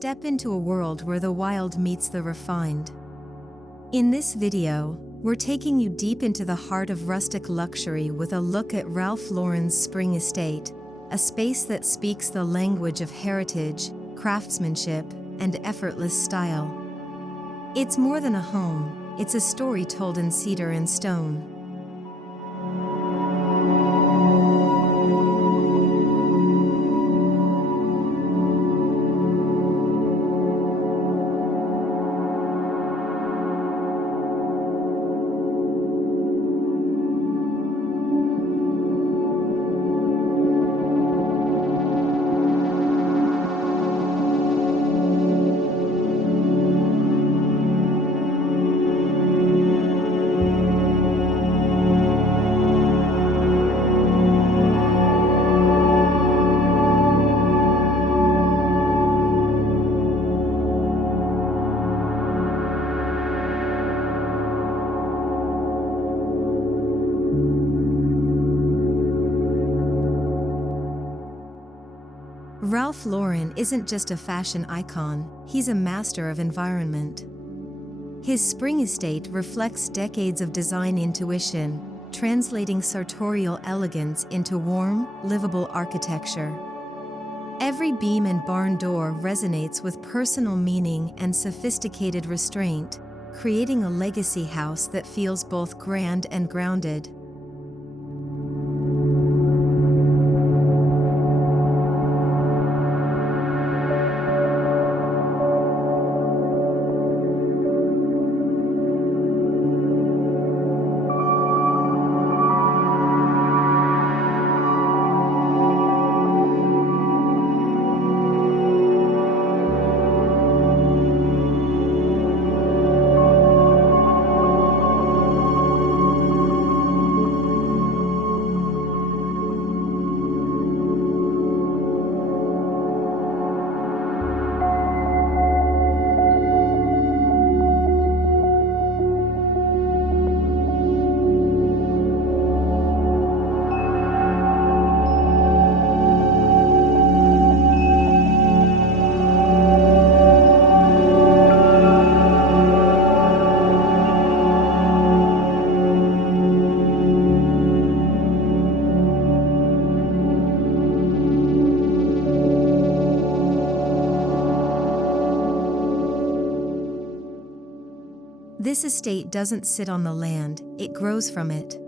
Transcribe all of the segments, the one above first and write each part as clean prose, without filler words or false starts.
Step into a world where the wild meets the refined. In this video, we're taking you deep into the heart of rustic luxury with a look at Ralph Lauren's Spring Estate, a space that speaks the language of heritage, craftsmanship, and effortless style. It's more than a home, it's a story told in cedar and stone. Ralph Lauren isn't just a fashion icon, he's a master of environment. His Spring Estate reflects decades of design intuition, translating sartorial elegance into warm, livable architecture. Every beam and barn door resonates with personal meaning and sophisticated restraint, creating a legacy house that feels both grand and grounded. This estate doesn't sit on the land, it grows from it.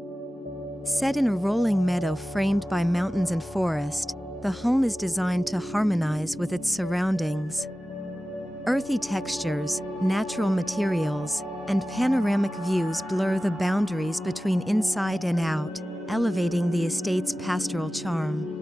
Set in a rolling meadow framed by mountains and forest, the home is designed to harmonize with its surroundings. Earthy textures, natural materials, and panoramic views blur the boundaries between inside and out, elevating the estate's pastoral charm.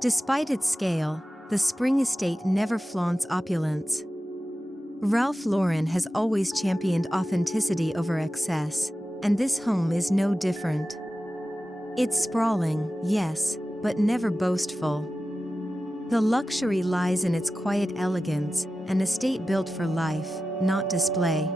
Despite its scale, the Spring Estate never flaunts opulence. Ralph Lauren has always championed authenticity over excess, and this home is no different. It's sprawling, yes, but never boastful. The luxury lies in its quiet elegance, an estate built for life, not display.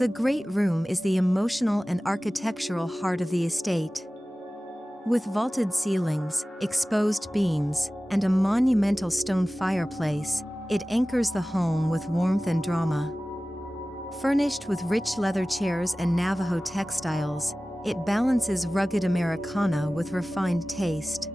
The great room is the emotional and architectural heart of the estate. With vaulted ceilings, exposed beams, and a monumental stone fireplace, it anchors the home with warmth and drama. Furnished with rich leather chairs and Navajo textiles, it balances rugged Americana with refined taste.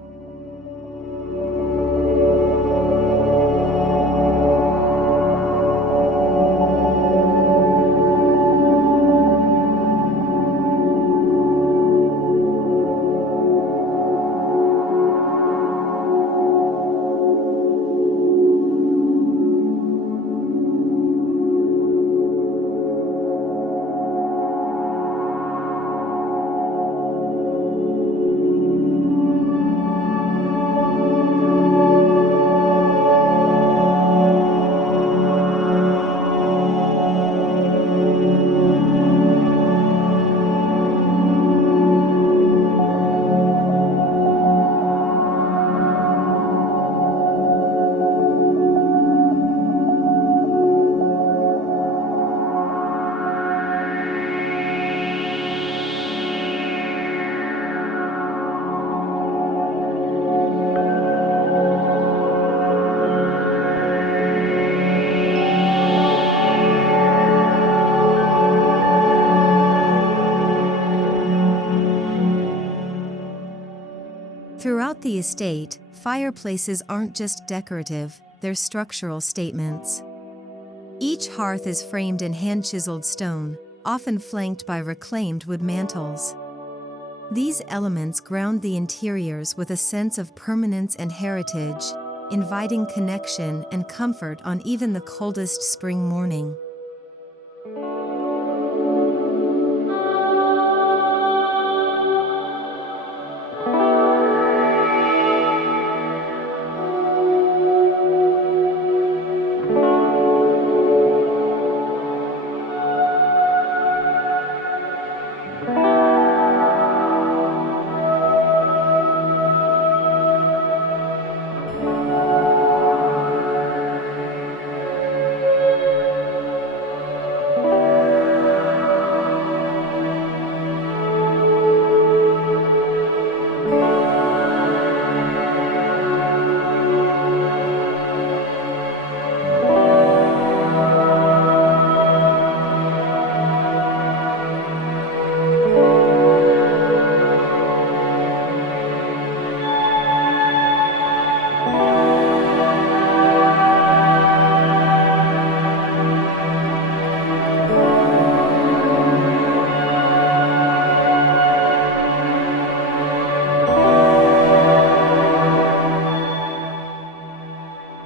Throughout the estate, fireplaces aren't just decorative, they're structural statements. Each hearth is framed in hand-chiseled stone, often flanked by reclaimed wood mantles. These elements ground the interiors with a sense of permanence and heritage, inviting connection and comfort on even the coldest spring morning.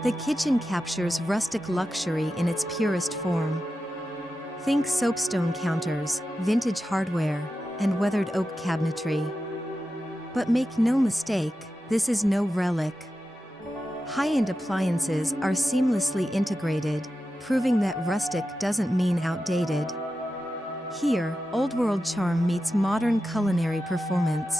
The kitchen captures rustic luxury in its purest form. Think soapstone counters, vintage hardware, and weathered oak cabinetry. But make no mistake, this is no relic. High-end appliances are seamlessly integrated, proving that rustic doesn't mean outdated. Here, old-world charm meets modern culinary performance.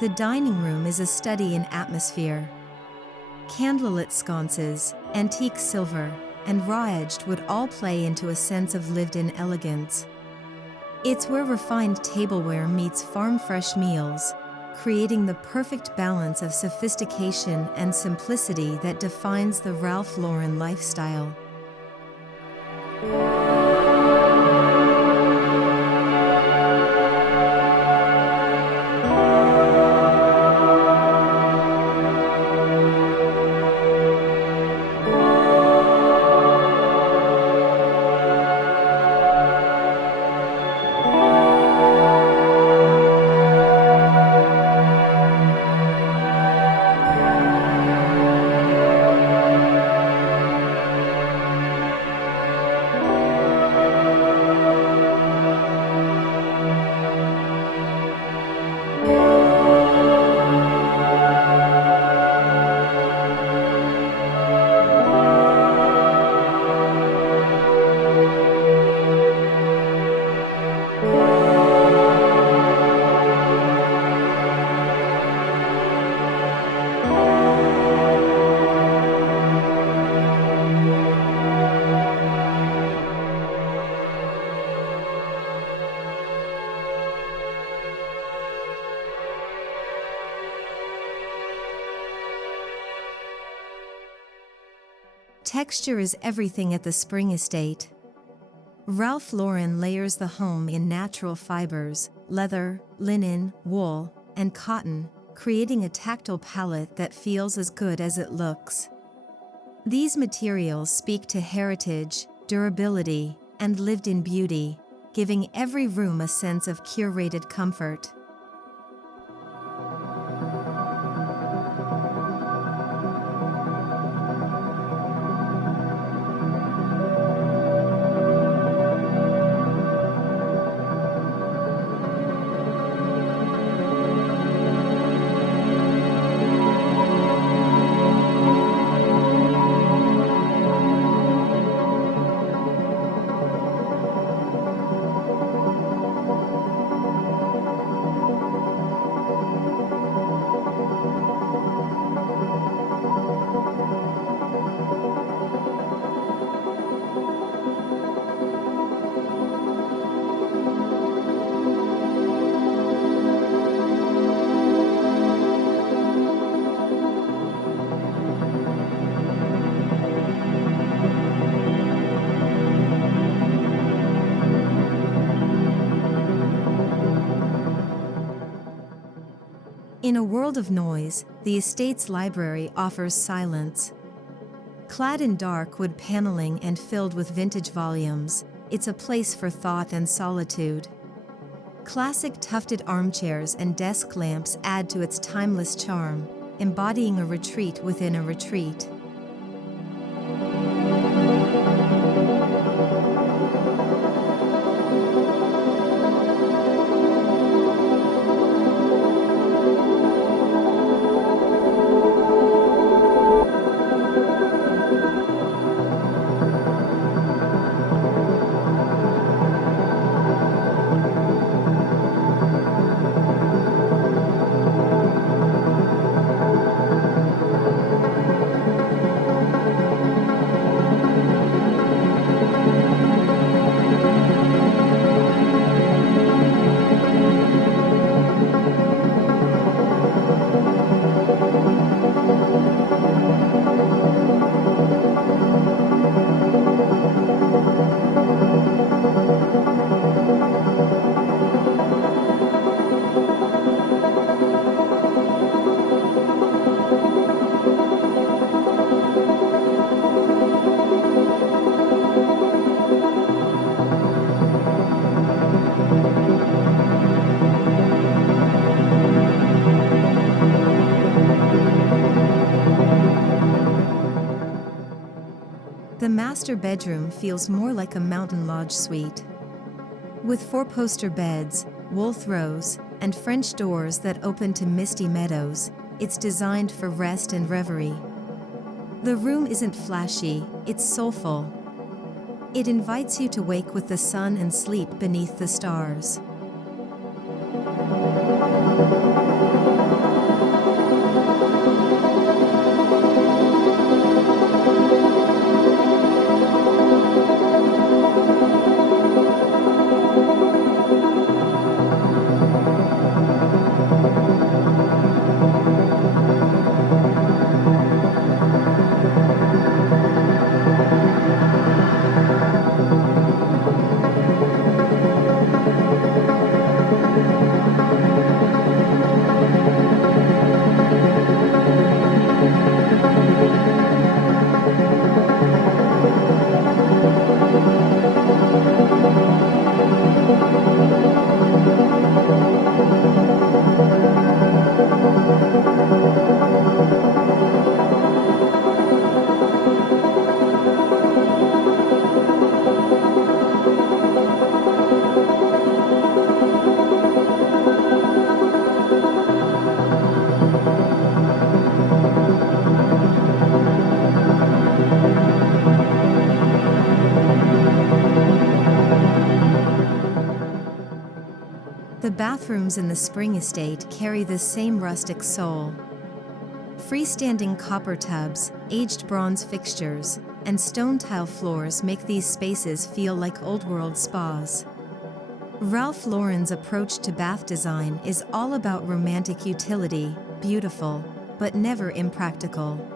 The dining room is a study in atmosphere. Candlelit sconces, antique silver, and raw-edged wood all play into a sense of lived-in elegance. It's where refined tableware meets farm-fresh meals, creating the perfect balance of sophistication and simplicity that defines the Ralph Lauren lifestyle. Texture is everything at the Spring Estate. Ralph Lauren layers the home in natural fibers, leather, linen, wool, and cotton, creating a tactile palette that feels as good as it looks. These materials speak to heritage, durability, and lived-in beauty, giving every room a sense of curated comfort. In a world of noise, the estate's library offers silence. Clad in dark wood paneling and filled with vintage volumes, it's a place for thought and solitude. Classic tufted armchairs and desk lamps add to its timeless charm, embodying a retreat within a retreat. The master bedroom feels more like a mountain lodge suite. With four-poster beds, wool throws, and French doors that open to misty meadows, it's designed for rest and reverie. The room isn't flashy, it's soulful. It invites you to wake with the sun and sleep beneath the stars. bathrooms in the spring estate carry the same rustic soul. Freestanding copper tubs, aged bronze fixtures, and stone tile floors make these spaces feel like old-world spas. Ralph Lauren's approach to bath design is all about romantic utility, beautiful, but never impractical.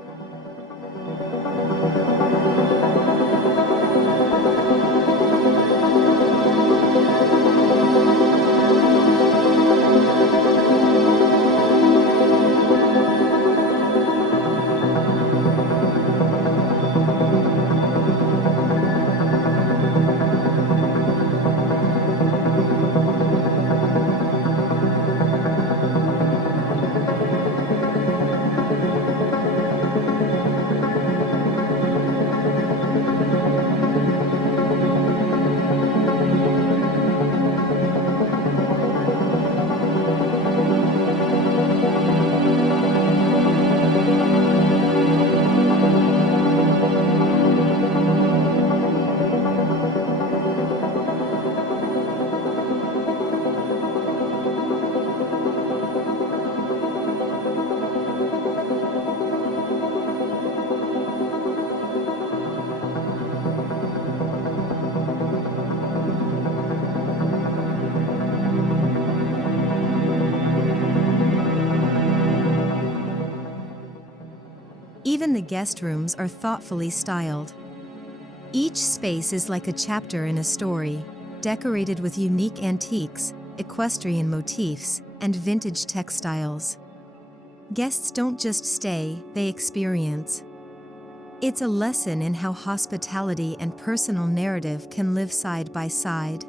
Even the guest rooms are thoughtfully styled. Each space is like a chapter in a story, decorated with unique antiques, equestrian motifs, and vintage textiles. Guests don't just stay, they experience. It's a lesson in how hospitality and personal narrative can live side by side.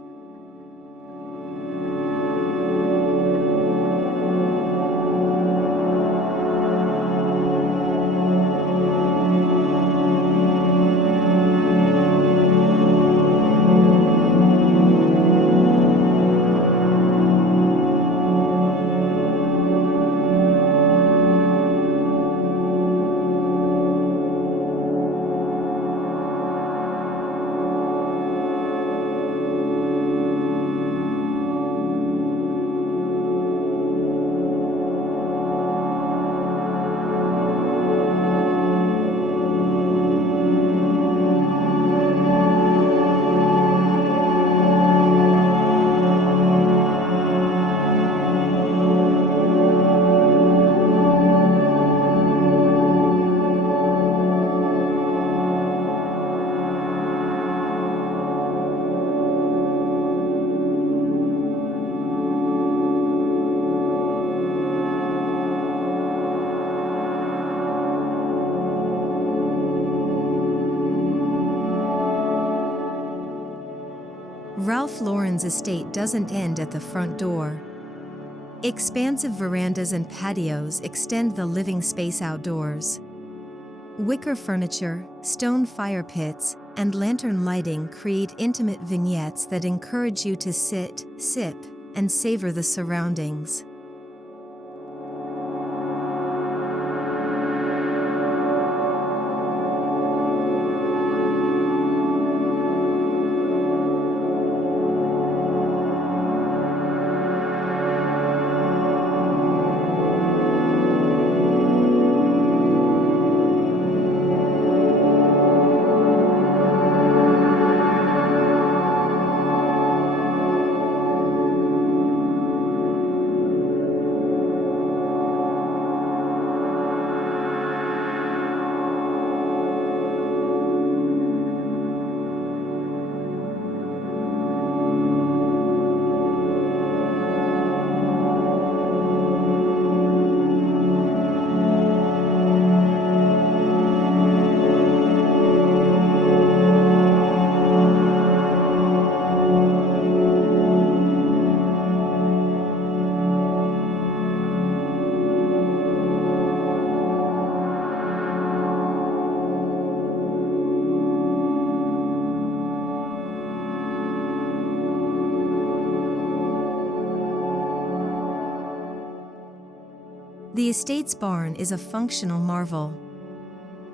Ralph Lauren's estate doesn't end at the front door. Expansive verandas and patios extend the living space outdoors. Wicker furniture, stone fire pits, and lantern lighting create intimate vignettes that encourage you to sit, sip, and savor the surroundings. The estate's barn is a functional marvel.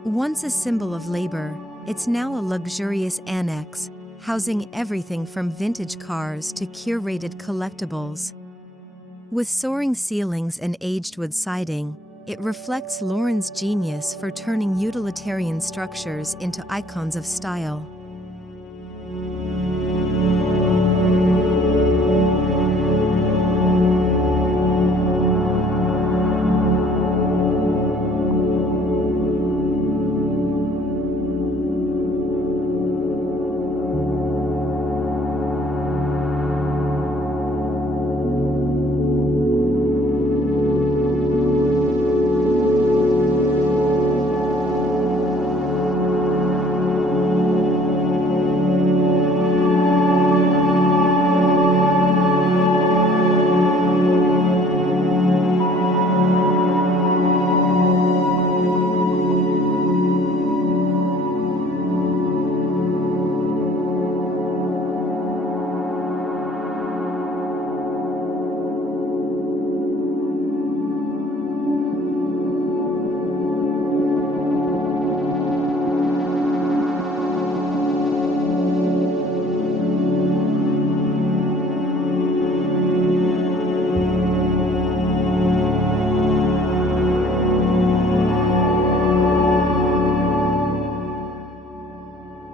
Once a symbol of labor, it's now a luxurious annex, housing everything from vintage cars to curated collectibles. With soaring ceilings and aged wood siding, it reflects Lauren's genius for turning utilitarian structures into icons of style.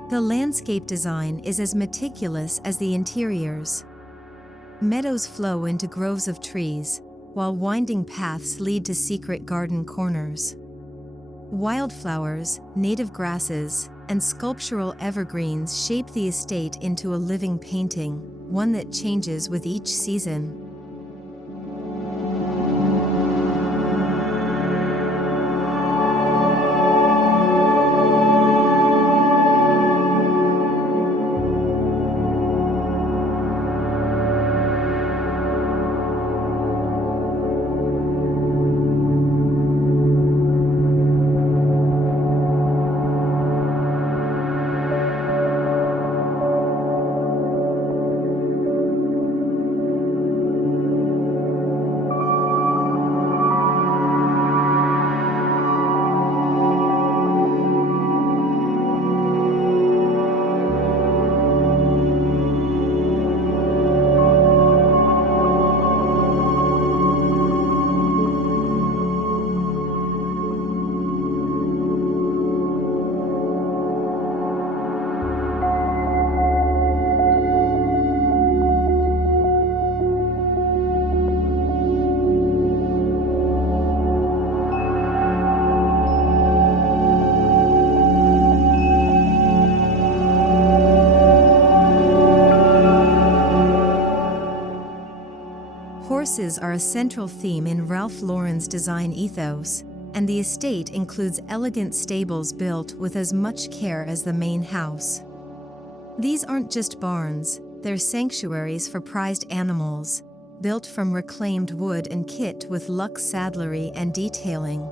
The landscape design is as meticulous as the interiors. Meadows flow into groves of trees, while winding paths lead to secret garden corners. Wildflowers, native grasses, and sculptural evergreens shape the estate into a living painting, one that changes with each season. Horses are a central theme in Ralph Lauren's design ethos, and the estate includes elegant stables built with as much care as the main house. These aren't just barns, they're sanctuaries for prized animals, built from reclaimed wood and kit with luxe saddlery and detailing.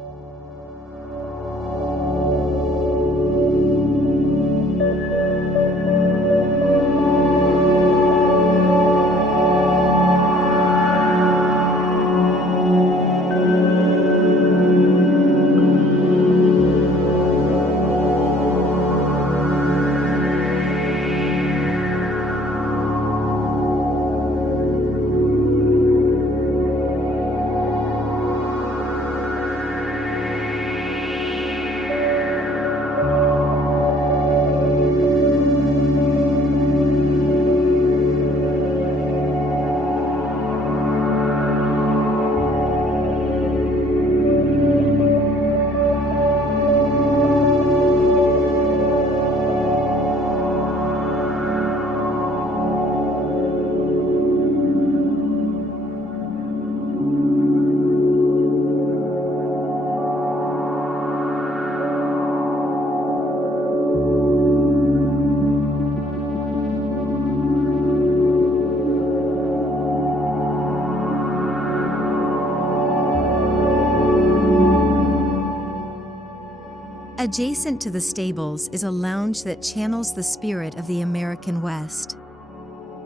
Adjacent to the stables is a lounge that channels the spirit of the American West.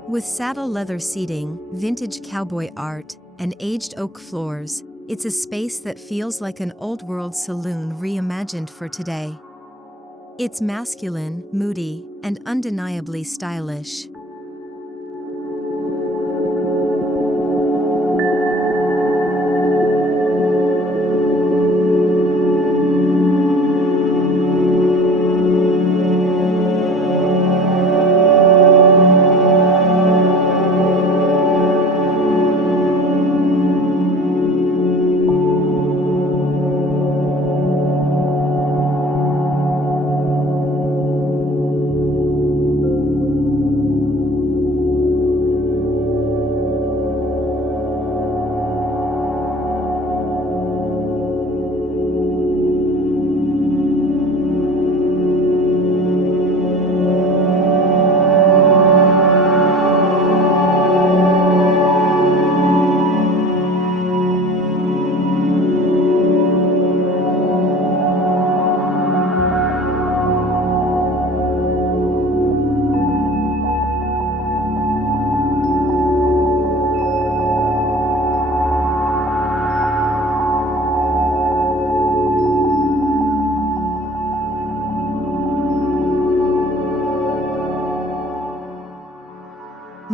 With saddle leather seating, vintage cowboy art, and aged oak floors, it's a space that feels like an old-world saloon reimagined for today. It's masculine, moody, and undeniably stylish. . . . . . . . . . . . . . . . . . . . . . . . . . . . . . . . . . . . . . . . . . . . . . . . . . . . . . . . . .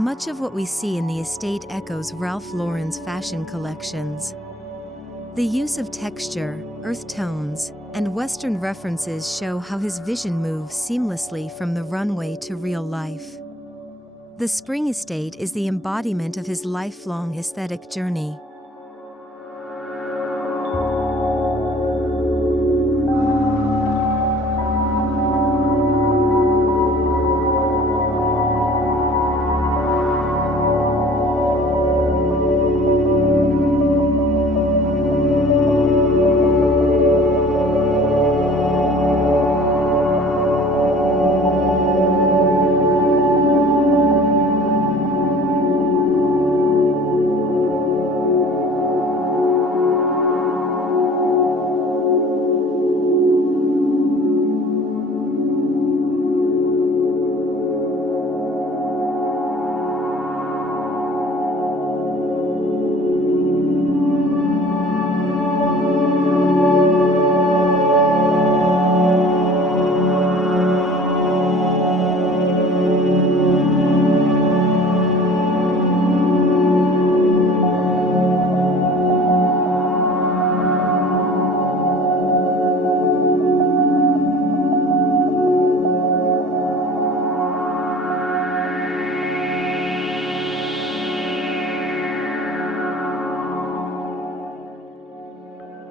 Much of what we see in the estate echoes Ralph Lauren's fashion collections. The use of texture, earth tones, and Western references show how his vision moves seamlessly from the runway to real life. The Spring Estate is the embodiment of his lifelong aesthetic journey.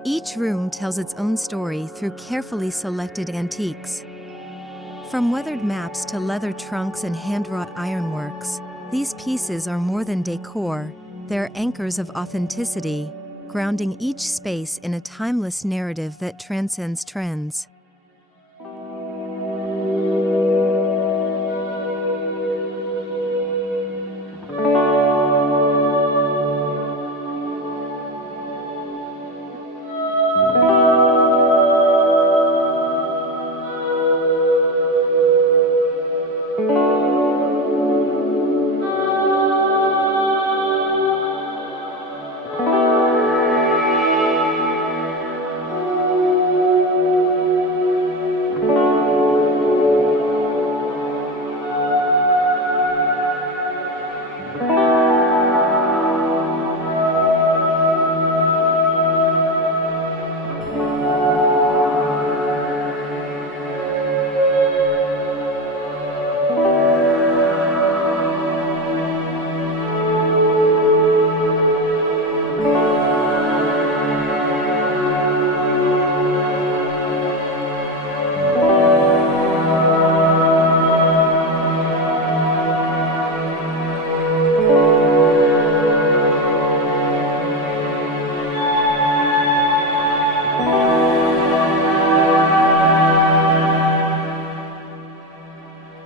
Each room tells its own story through carefully selected antiques. From weathered maps to leather trunks and hand-wrought ironworks, these pieces are more than decor, they're anchors of authenticity, grounding each space in a timeless narrative that transcends trends.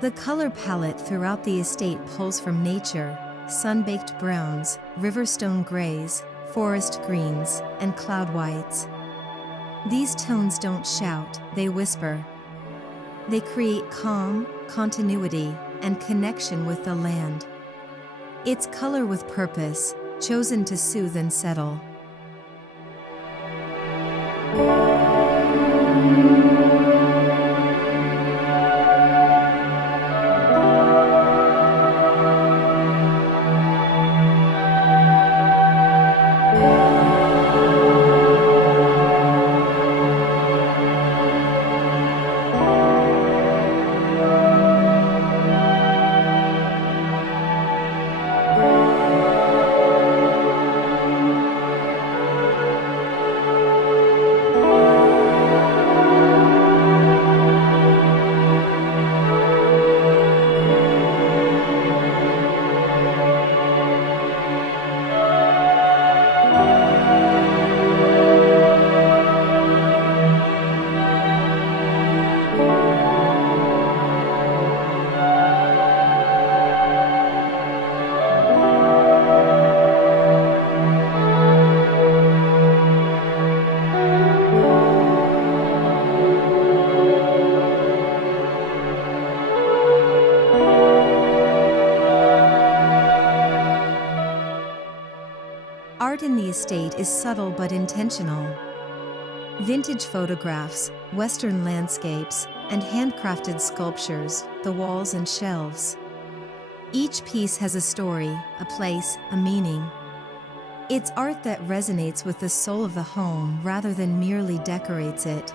The color palette throughout the estate pulls from nature: sun-baked browns, riverstone grays, forest greens, and cloud whites. These tones don't shout, they whisper. They create calm, continuity, and connection with the land. It's color with purpose, chosen to soothe and settle. Art in the estate is subtle but intentional. Vintage photographs, Western landscapes, and handcrafted sculptures, the walls and shelves. Each piece has a story, a place, a meaning. It's art that resonates with the soul of the home rather than merely decorates it.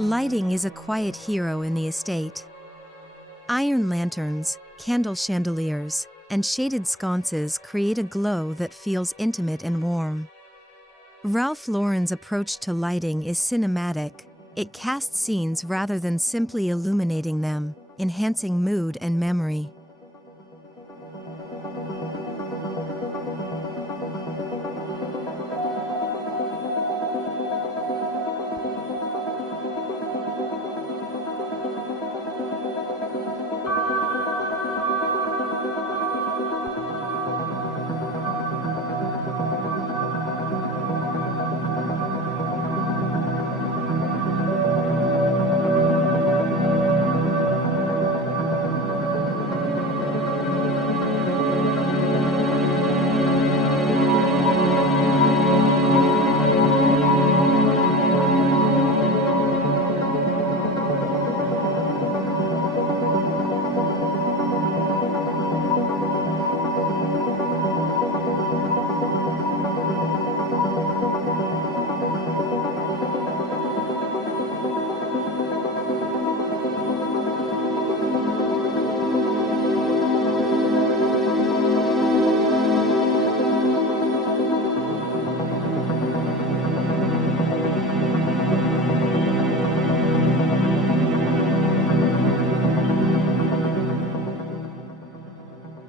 Lighting is a quiet hero in the estate. Iron lanterns, candle chandeliers, and shaded sconces create a glow that feels intimate and warm. Ralph Lauren's approach to lighting is cinematic. It casts scenes rather than simply illuminating them, enhancing mood and memory.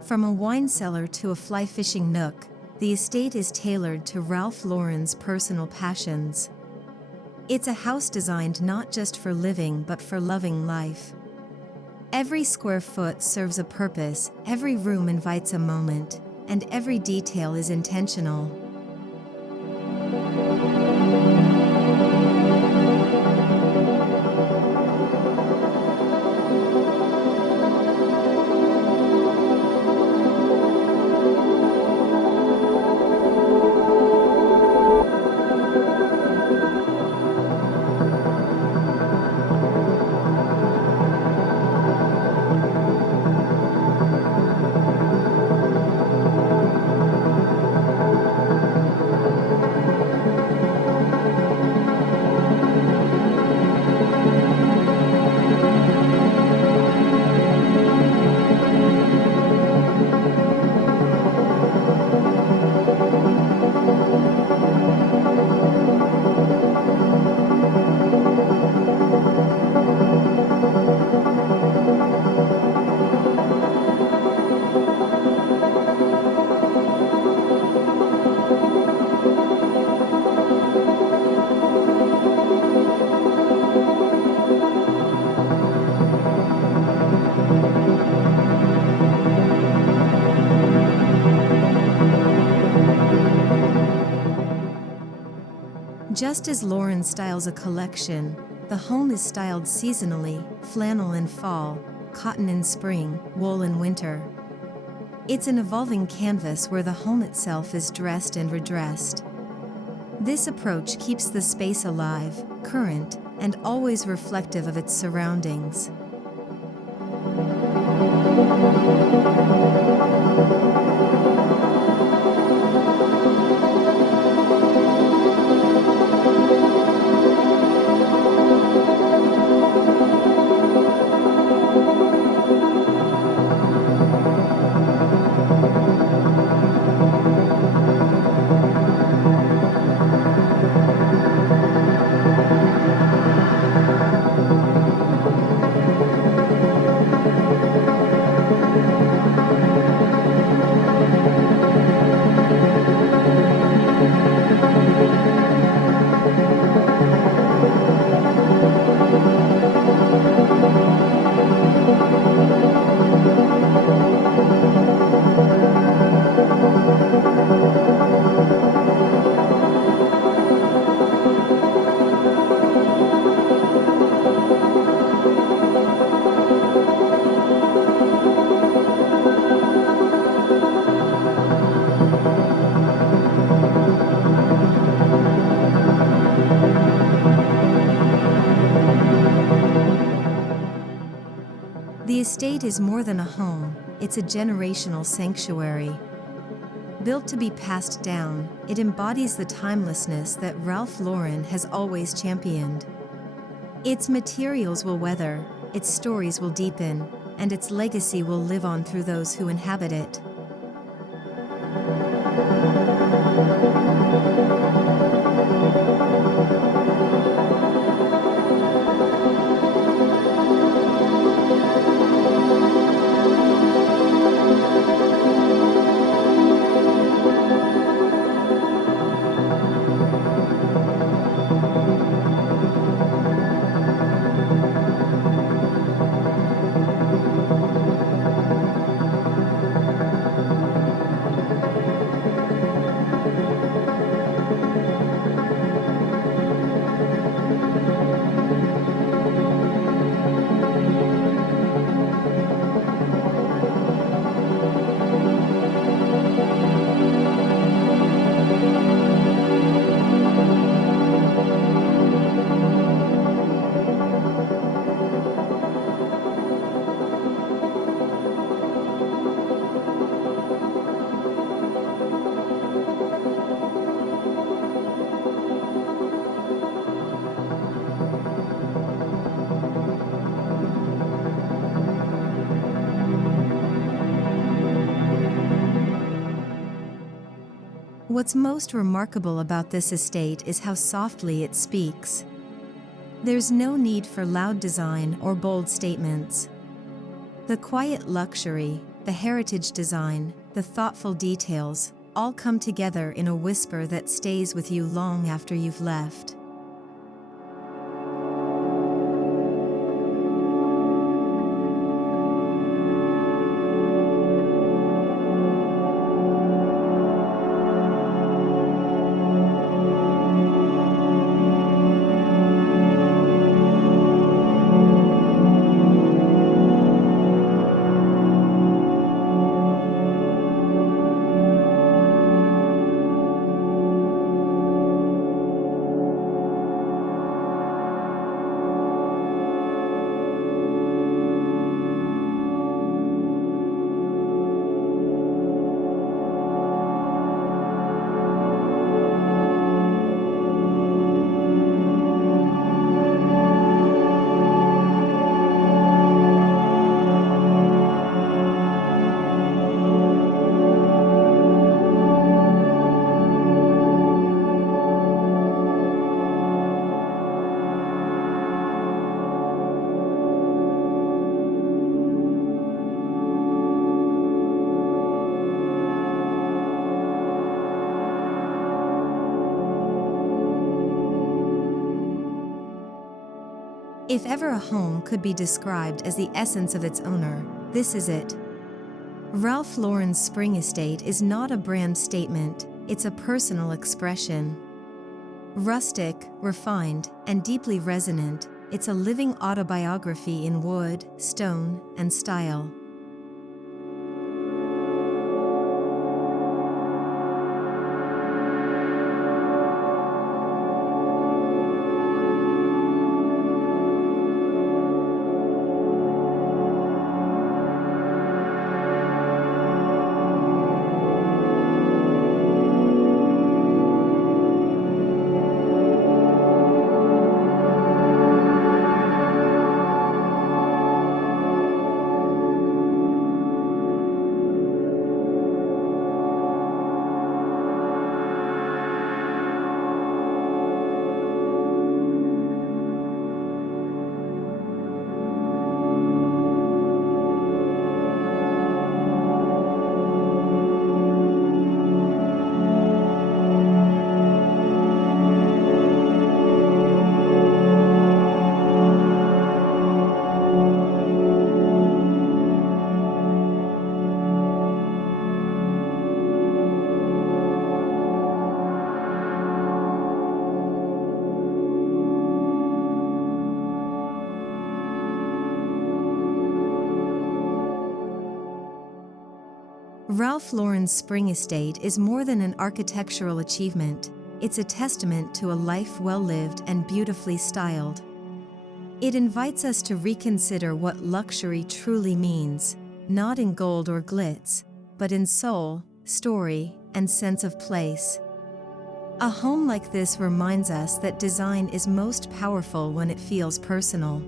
From a wine cellar to a fly fishing nook, the estate is tailored to Ralph Lauren's personal passions. It's a house designed not just for living but for loving life. Every square foot serves a purpose, every room invites a moment, and every detail is intentional. Just as Lauren styles a collection, the home is styled seasonally: flannel in fall, cotton in spring, wool in winter. It's an evolving canvas where the home itself is dressed and redressed. This approach keeps the space alive, current, and always reflective of its surroundings. The estate is more than a home, it's a generational sanctuary. Built to be passed down, it embodies the timelessness that Ralph Lauren has always championed. Its materials will weather, its stories will deepen, and its legacy will live on through those who inhabit it. What's most remarkable about this estate is how softly it speaks. There's no need for loud design or bold statements. The quiet luxury, the heritage design, the thoughtful details, all come together in a whisper that stays with you long after you've left. If ever a home could be described as the essence of its owner, this is it. Ralph Lauren's Spring Estate is not a brand statement, it's a personal expression. Rustic, refined, and deeply resonant, it's a living autobiography in wood, stone, and style. Ralph Lauren's spring estate is more than an architectural achievement, it's a testament to a life well lived and beautifully styled. It invites us to reconsider what luxury truly means, not in gold or glitz, but in soul, story, and sense of place. A home like this reminds us that design is most powerful when it feels personal.